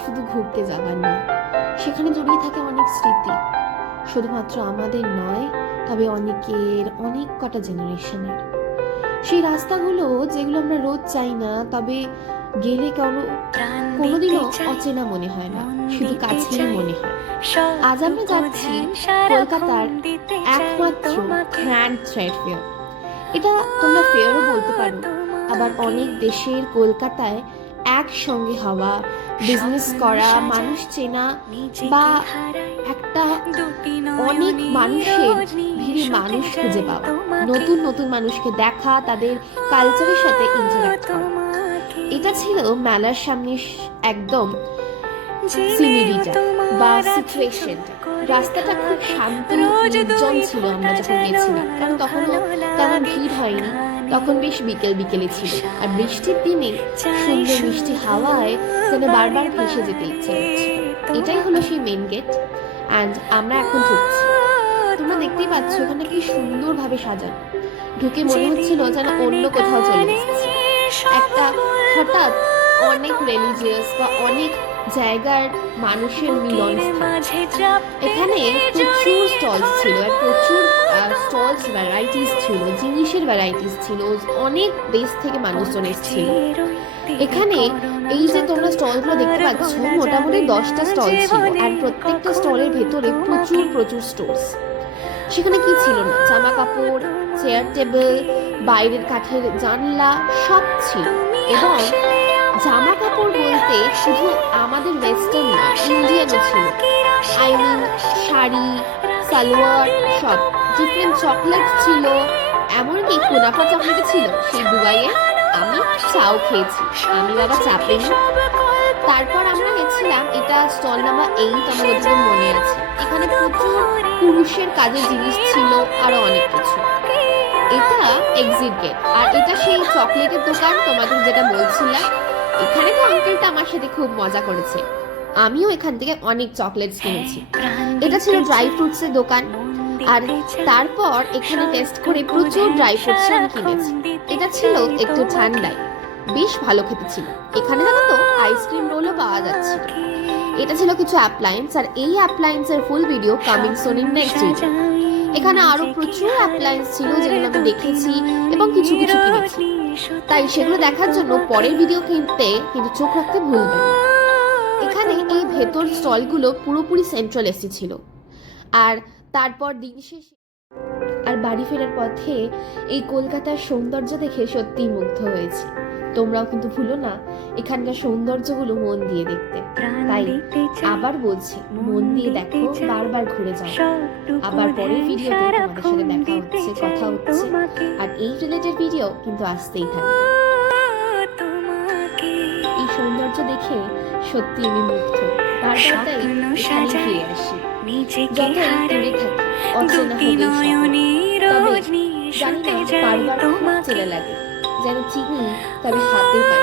শুধু ঘুরতে যাবার নয়, সেখানে জড়িয়ে থাকে অনেক স্মৃতি, শুধুমাত্র আমাদের নয়, তবে অনেক কটা জেনারেশনের। সেই রাস্তাগুলো যেগুলো আমরা রোজ চাই না, তবে গেলে কোনোদিনও অচেনা মনে হয় না, শুধু কাছেই মনে হয়। আজ আমরা যাচ্ছি কলকাতার একমাত্র গ্র্যান্ড ট্রেড ফেয়ার। এটা তোমরা ফেয়ারও বলতে পারো, আবার অনেক দেশের কলকাতায় একসঙ্গে হওয়া, বিজনেস করা, মানুষ চেনা, বা একটা অনেক মানুষের ভিড়ে মানুষ খুঁজে পাওয়া, নতুন নতুন মানুষকে দেখা, তাদের কালচারের সাথে ইন্টারঅ্যাক্ট করা। এটা ছিল মেলার সামনে একদম সিনারিটা বা সিচুয়েশনটা। রাস্তাটা খুব শান্ত নির্জন ছিল আমরা যখন গেছিলাম, কারণ তখনও তেমন ভিড় হয়নি, তখন বেশ বিকেল বিকেলে ছিল, আর বৃষ্টির দিনে সুন্দর মিষ্টি হাওয়ায় যেন বারবার ভেসে যেতে ইচ্ছে হচ্ছে। এটাই হলো সেই মেন গেট, অ্যান্ড আমরা এখন ঢুকছি। তোমরা দেখতেই পাচ্ছ এখানে কি সুন্দরভাবে সাজানো, ঢুকে মনে হচ্ছিল যেন অন্য কোথাও চলে এসেছি। একটা হঠাৎ অনেক রিলিজিয়াস বা অনেক জায়গার মানুষের মিলনস্থান। এখানে প্রচুর স্টলস ছিল, আর প্রচুর স্টলস ভ্যারাইটিস ছিল, জিনিসের ভ্যারাইটিস ছিল, অনেক দেশ থেকে মানুষজন এসেছিল এখানে। এই যে তোমরা স্টলগুলো দেখতে পাচ্ছ, মোটামুটি 10টা স্টল ছিল, আর প্রত্যেকটা স্টলের ভেতরে প্রচুর প্রচুর স্টোর্স। সেখানে কি ছিল না, জামা কাপড়, চেয়ার টেবিল, বাইরের কাঠের জানলা সব ছিল। এবং জামা কাপড় বলতে শুধু আমাদের ওয়েস্টার্ন না, ইন্ডিয়ানও ছিল। আই মিন শাড়ি, সালোয়ার, সব ডিফারেন্ট চকলেট ছিল, এমনকি কুনাফা চকলেট ছিল সেই দুবাইয়ে। আমি চাও খেয়েছি, আমি বাবা চা প্রেমী। তারপর আমরা গেছিলাম, এটা স্টল নাম্বার 8, আমার ওদের মনে আছে। এখানে প্রচুর পুরুষের কাজের জিনিস ছিল, আরো অনেক কিছু। এটা এক্সিট গেট, আর এটা সেই চকলেটের দোকান তোমাদের যেটা বলছিলাম। এখানে তো আঙ্কেলটা আমার সাথে খুব মজা করেছে, আমিও এখান থেকে অনেক চকলেটস কিনেছি। এটা ছিল ড্রাই ফ্রুটসের দোকান, আর তারপর এখানে টেস্ট করে প্রচুর ড্রাই ফ্রুটস আমি কিনেছি। এটা ছিল একটু ঠান্ডায়, বেশ ভালো খেতে ছিল। এখানে জানো তো আইসক্রিম রোলও পাওয়া যাচ্ছিল। এটা ছিল কিছু অ্যাপ্লায়েন্স, আর এই অ্যাপ্লায়েন্সের full video coming soon in next video. এখানে আরো প্রচুর অ্যাপ্লায়েন্স ছিল যেগুলো আমি দেখেছি এবং কিছু কিছু কিনেছি, তাই সেগুলো দেখার জন্য পরের ভিডিও কিনতে কিন্তু চোখ রাখতে ভুলবেন না। এখানে এই ভেতর স্টলগুলো পুরোপুরি সেন্ট্রাল এসি ছিল। আর তারপর দিন শেষে আর বাড়ি ফেরার পথে এই কলকাতার সৌন্দর্য দেখে সত্যিই মুগ্ধ হয়েছি। তোমরাও কিন্তু ভুলো না এখানকার সৌন্দর্যগুলো মন দিয়ে দেখতে। তাই আবার বলছি, মন দিয়ে দেখো, বারবার ঘুরে যাও। আবার পরের ভিডিওতে তোমাদের সাথে দেখা হচ্ছে, কথা হচ্ছে, আর এই রিলেটেড ভিডিও কিন্তু আসতেই থাকবে। এই সৌন্দর্য দেখে সত্যি আমি মুগ্ধ, বারবার তাই এখানে ফিরে আসি। যতই দূরে থাকি, অচেনা হবে তবে জানি না, বারবার খুব চেনা লাগে, যেন চিনি তবে হাতে পাই।